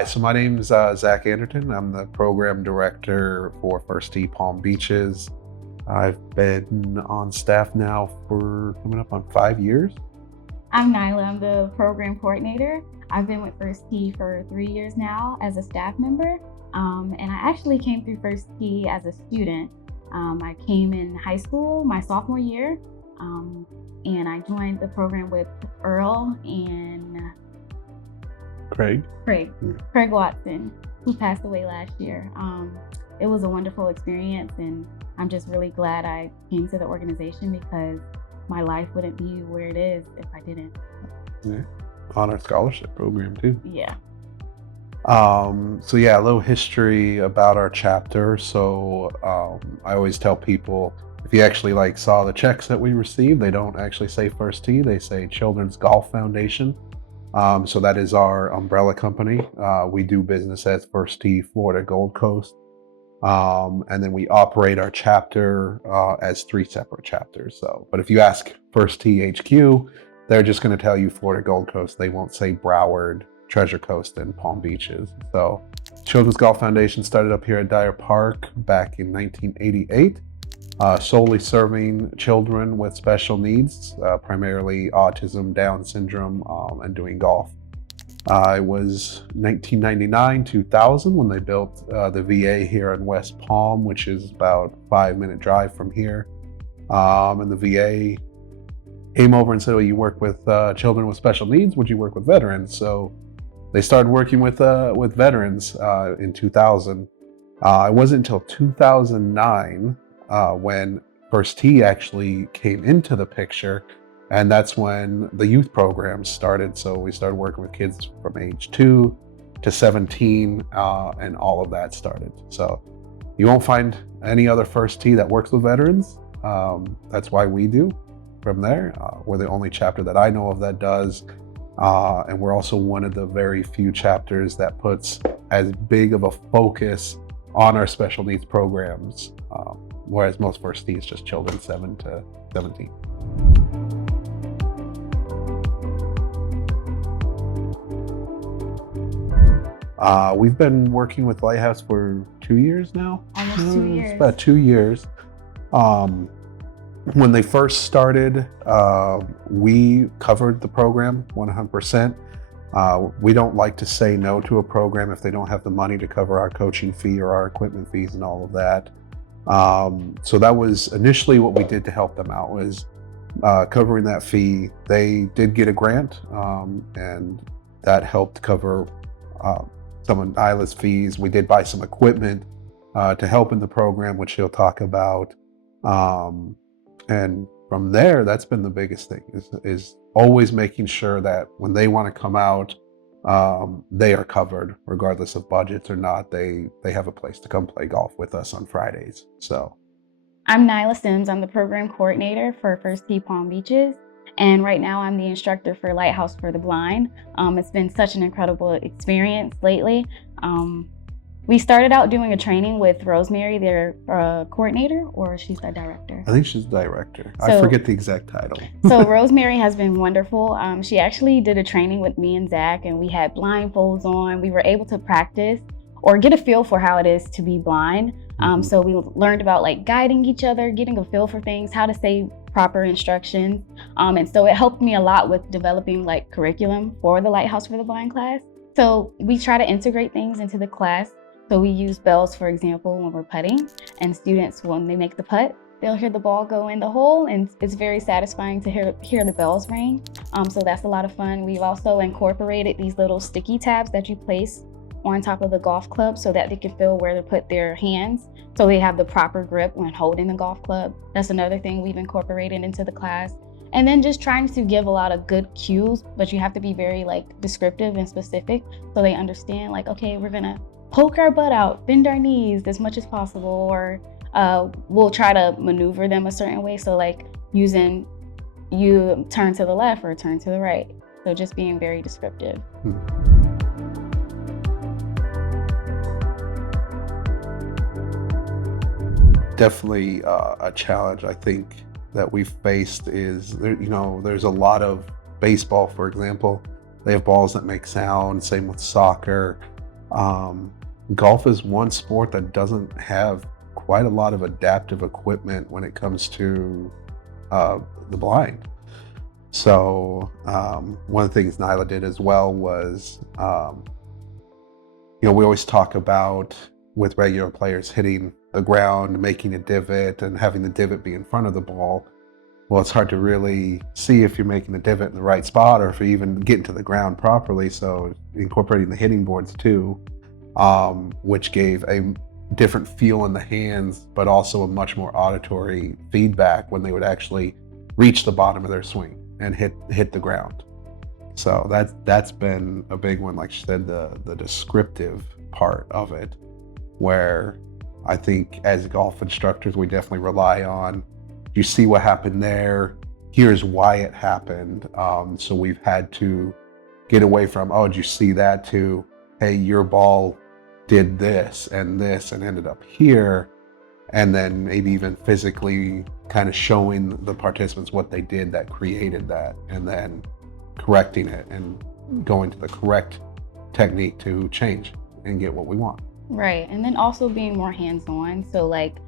Hi, so my name's Zach Anderton. I'm the program director for First Tee Palm Beaches. I've been on staff now for coming up on 5 years. I'm Nyla. I'm the program coordinator. I've been with First Tee for 3 years now as a staff member. And I actually came through First Tee as a student. I came in high school, my sophomore year, and I joined the program with Earl and Craig Watson, who passed away last year. It was a wonderful experience, and I'm just really glad I came to the organization because my life wouldn't be where it is if I didn't. Yeah. Honor scholarship program too. Yeah. So yeah, a little history about our chapter. So I always tell people, if you actually saw the checks that we received, they don't actually say First Tee, they say Children's Golf Foundation. So that is our umbrella company. We do business as First Tee Florida Gold Coast. And then we operate our chapter as 3 separate chapters. But if you ask First Tee HQ, they're just going to tell you Florida Gold Coast. They won't say Broward, Treasure Coast, and Palm Beaches. So Children's Golf Foundation started up here at Dyer Park back in 1988, solely serving children with special needs, primarily autism, Down syndrome, and doing golf. It was 1999-2000 when they built the VA here in West Palm, which is about a 5-minute drive from here. And the VA came over and said, well, you work with children with special needs, would you work with veterans? So they started working with veterans in 2000. It wasn't until 2009 when First Tee actually came into the picture, and that's when the youth programs started. So we started working with kids from age 2 to 17, and all of that started. So you won't find any other First Tee that works with veterans. That's why we do. From there, we're the only chapter that I know of that does. And we're also one of the very few chapters that puts as big of a focus on our special needs programs, whereas most First Tee is just children 7 to 17. We've been working with Lighthouse for 2 years now. Almost 2 years. It's about 2 years. When they first started, we covered the program 100%. We don't like to say no to a program if they don't have the money to cover our coaching fee or our equipment fees and all of that. So that was initially what we did to help them out, was covering that fee. They did get a grant, and that helped cover some of Nyla's fees. We did buy some equipment to help in the program, which he'll talk about. And from there, that's been the biggest thing, is always making sure that when they want to come out, they are covered, regardless of budgets or not. They have a place to come play golf with us on Fridays. So I'm Nyla Sims. I'm the program coordinator for First Tee Palm Beaches. And right now I'm the instructor for Lighthouse for the Blind. It's been such an incredible experience lately. We started out doing a training with Rosemary, their coordinator, or she's the director? I think she's the director. I forget the exact title. So Rosemary has been wonderful. She actually did a training with me and Zach, and we had blindfolds on. We were able to practice or get a feel for how it is to be blind. So we learned about guiding each other, getting a feel for things, how to say proper instructions. And so it helped me a lot with developing curriculum for the Lighthouse for the Blind class. So we try to integrate things into the class. So we use bells, for example, when we're putting, and students, when they make the putt, they'll hear the ball go in the hole, and it's very satisfying to hear the bells ring. So that's a lot of fun. We've also incorporated these little sticky tabs that you place on top of the golf club so that they can feel where to put their hands, so they have the proper grip when holding the golf club. That's another thing we've incorporated into the class. And then just trying to give a lot of good cues, but you have to be very descriptive and specific so they understand okay, we're gonna poke our butt out, bend our knees as much as possible, or we'll try to maneuver them a certain way. So using, you turn to the left or turn to the right. So just being very descriptive. Definitely a challenge I think that we've faced is, there's a lot of baseball, for example. They have balls that make sound, same with soccer. Um, Golf is one sport that doesn't have quite a lot of adaptive equipment when it comes to uh, the blind. So one of the things Nyla did as well was, we always talk about with regular players hitting the ground, making a divot, and having the divot be in front of the ball. Well, it's hard to really see if you're making the divot in the right spot or if you're even getting to the ground properly. So incorporating the hitting boards too, which gave a different feel in the hands, but also a much more auditory feedback when they would actually reach the bottom of their swing and hit the ground. So that's been a big one. Like she said, the descriptive part of it, where I think as golf instructors we definitely rely on. You see what happened there. Here's why it happened. So we've had to get away from, oh, did you see that? To, hey, your ball did this and ended up here. And then maybe even physically kind of showing the participants what they did that created that, and then correcting it and going to the correct technique to change and get what we want. Right. And then also being more hands-on. So like,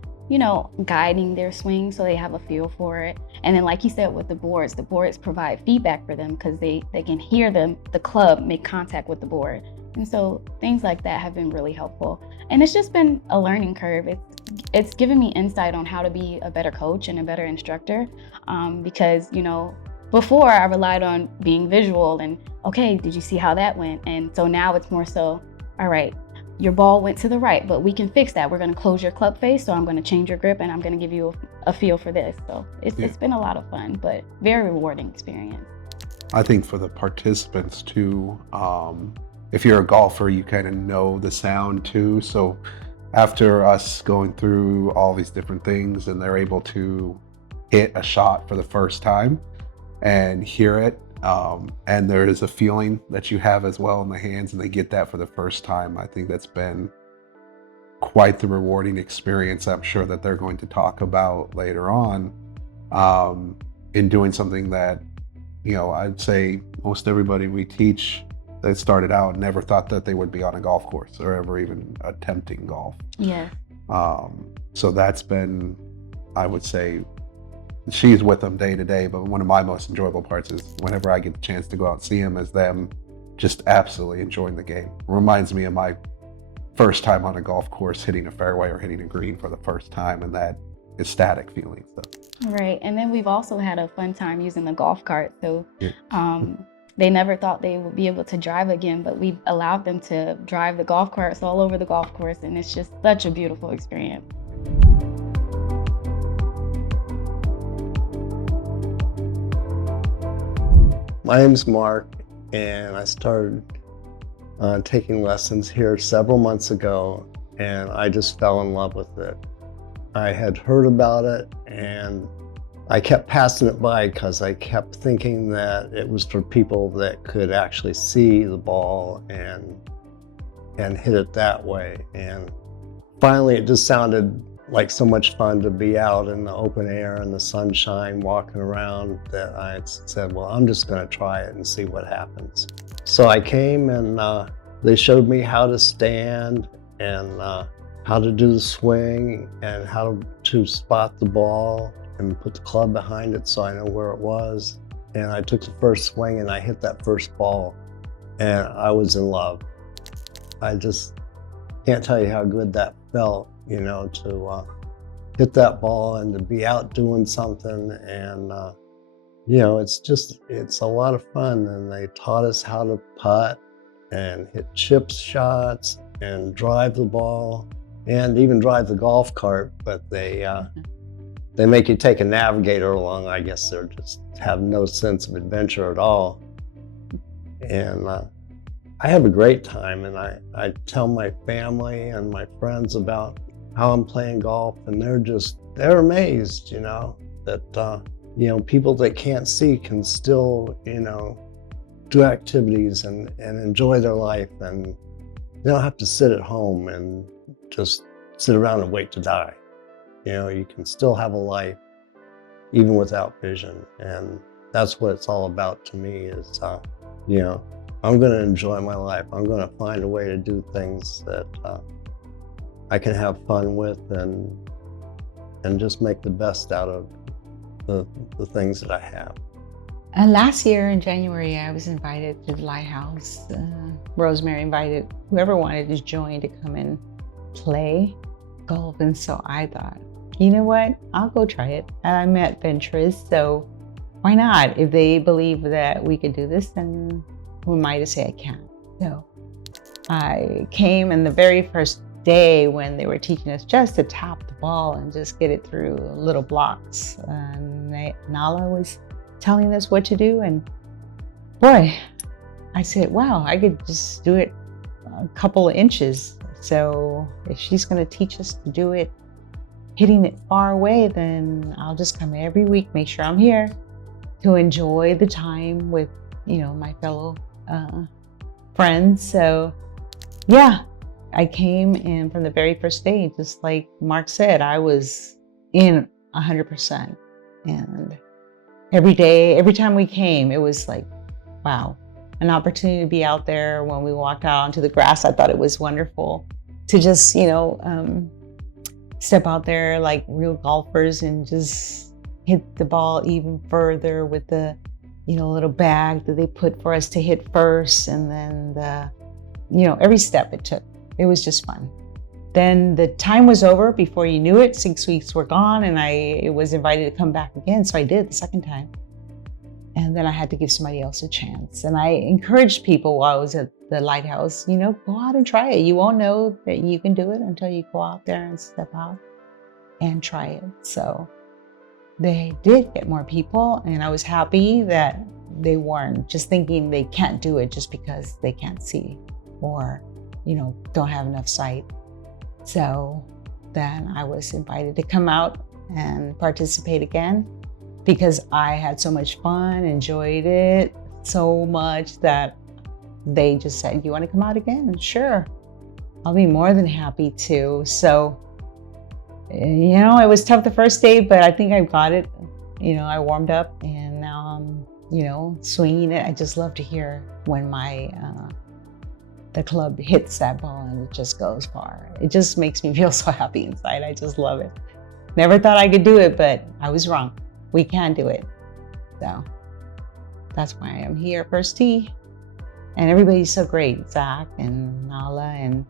guiding their swing so they have a feel for it. And then like you said with the boards provide feedback for them because they can hear the club make contact with the board. And so things like that have been really helpful. And it's just been a learning curve. It's given me insight on how to be a better coach and a better instructor, because, before I relied on being visual and, okay, did you see how that went? And so now it's more so, all right, your ball went to the right, but we can fix that. We're going to close your club face, so I'm going to change your grip and I'm going to give you a feel for this. So it's been a lot of fun, but very rewarding experience. I think for the participants too, if you're a golfer, you kind of know the sound too. So after us going through all these different things and they're able to hit a shot for the first time and hear it, and there is a feeling that you have as well in the hands, and they get that for the first time. I think that's been quite the rewarding experience. I'm sure that they're going to talk about later on, in doing something that, I'd say most everybody we teach that started out never thought that they would be on a golf course or ever even attempting golf. Yeah. So that's been, I would say, she's with them day to day, but one of my most enjoyable parts is whenever I get the chance to go out and see them, is them just absolutely enjoying the game. Reminds me of my first time on a golf course hitting a fairway or hitting a green for the first time, and that ecstatic feeling. So. Right. And then we've also had a fun time using the golf cart. So Yeah. they never thought they would be able to drive again, but we've allowed them to drive the golf carts all over the golf course, and it's just such a beautiful experience. My name's Mark, and I started taking lessons here several months ago, and I just fell in love with it. I had heard about it, and I kept passing it by because I kept thinking that it was for people that could actually see the ball and hit it that way. And finally, it just sounded like so much fun to be out in the open air and the sunshine walking around that I said, well, I'm just going to try it and see what happens. So I came and they showed me how to stand and how to do the swing and how to spot the ball and put the club behind it so I know where it was. And I took the first swing and I hit that first ball and I was in love. I just can't tell you how good that felt, to hit that ball and to be out doing something. And, it's a lot of fun. And they taught us how to putt and hit chip shots and drive the ball and even drive the golf cart. But they make you take a navigator along. I guess they just have no sense of adventure at all. And I have a great time, and I tell my family and my friends about how I'm playing golf, and they're amazed, that, people that can't see can still, do activities and enjoy their life, and they don't have to sit at home and just sit around and wait to die. You can still have a life even without vision, and that's what it's all about to me is, I'm going to enjoy my life. I'm going to find a way to do things that I can have fun with and just make the best out of the things that I have. Last year in January, I was invited to the Lighthouse. Rosemary invited whoever wanted to join to come and play golf. And so I thought, you know what, I'll go try it. And I met Ventress, so why not? If they believe that we could do this, then who am I to say I can't? So I came, and the very first day when they were teaching us just to tap the ball and just get it through little blocks, and Nala was telling us what to do, and boy, I said, wow, I could just do it a couple of inches. So if she's going to teach us to do it hitting it far away, then I'll just come every week, make sure I'm here to enjoy the time with, my fellow friends. So yeah, I came, and from the very first day, just like Mark said, I was in 100%. And every day, every time we came, it was like, wow, an opportunity to be out there. When we walked out onto the grass, I thought it was wonderful to just, step out there like real golfers and just hit the ball even further with the, little bag that they put for us to hit first. And then every step it took, it was just fun. Then the time was over before you knew it. 6 weeks were gone, and I was invited to come back again. So I did the second time. And then I had to give somebody else a chance. And I encouraged people while I was at the Lighthouse, go out and try it. You won't know that you can do it until you go out there and step out and try it. So they did get more people, and I was happy that they weren't just thinking they can't do it just because they can't see or, don't have enough sight. So then I was invited to come out and participate again because I had so much fun, enjoyed it so much that they just said, you want to come out again? And sure, I'll be more than happy to. So, it was tough the first day, but I think I got it. I warmed up, and now I'm, swinging it. I just love to hear when the club hits that ball and it just goes far. It just makes me feel so happy inside. I just love it. Never thought I could do it, but I was wrong. We can do it. So that's why I'm here at First Tee. And everybody's so great. Zach and Nala and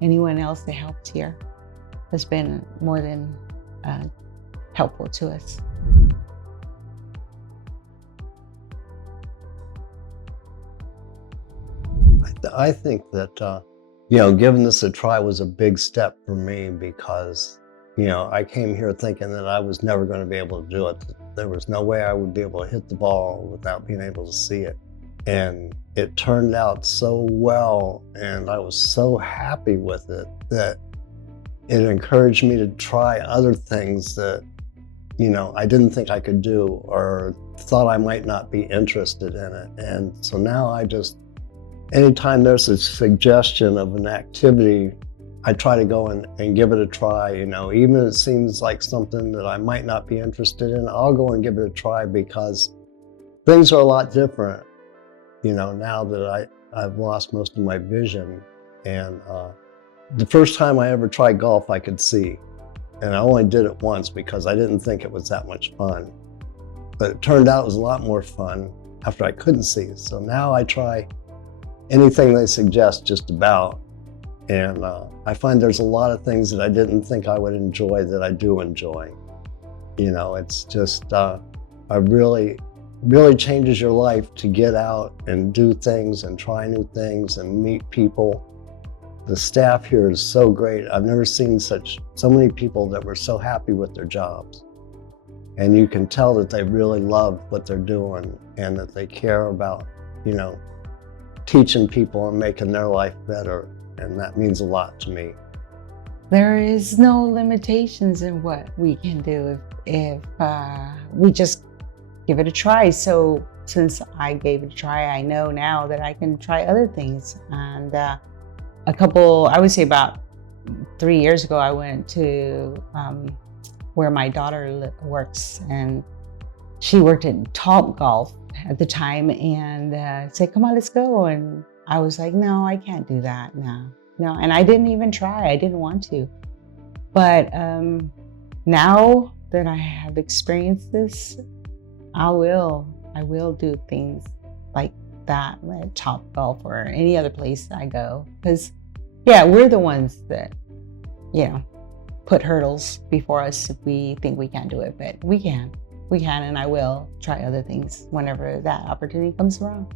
anyone else that helped here has been more than helpful to us. I think that, giving this a try was a big step for me because, I came here thinking that I was never going to be able to do it. There was no way I would be able to hit the ball without being able to see it. And it turned out so well, and I was so happy with it that it encouraged me to try other things that, I didn't think I could do or thought I might not be interested in it. And so now anytime there's a suggestion of an activity, I try to go and give it a try. Even if it seems like something that I might not be interested in, I'll go and give it a try because things are a lot different, now that I've lost most of my vision. And the first time I ever tried golf, I could see. And I only did it once because I didn't think it was that much fun. But it turned out it was a lot more fun after I couldn't see. So now I try anything they suggest just about. And I find there's a lot of things that I didn't think I would enjoy that I do enjoy. It's just, it really changes your life to get out and do things and try new things and meet people. The staff here is so great. I've never seen so many people that were so happy with their jobs. And you can tell that they really love what they're doing and that they care about, teaching people and making their life better. And that means a lot to me. There is no limitations in what we can do if we just give it a try. So since I gave it a try, I know now that I can try other things. And I would say about 3 years ago, I went to where my daughter works, and she worked at Top Golf at the time and said, come on, let's go. And I was like, no, I can't do that. No. And I didn't even try. I didn't want to. But now that I have experienced this, I will do things like that at Top Golf or any other place I go. Because, yeah, we're the ones that, put hurdles before us if we think we can't do it. But we can, and I will try other things whenever that opportunity comes around.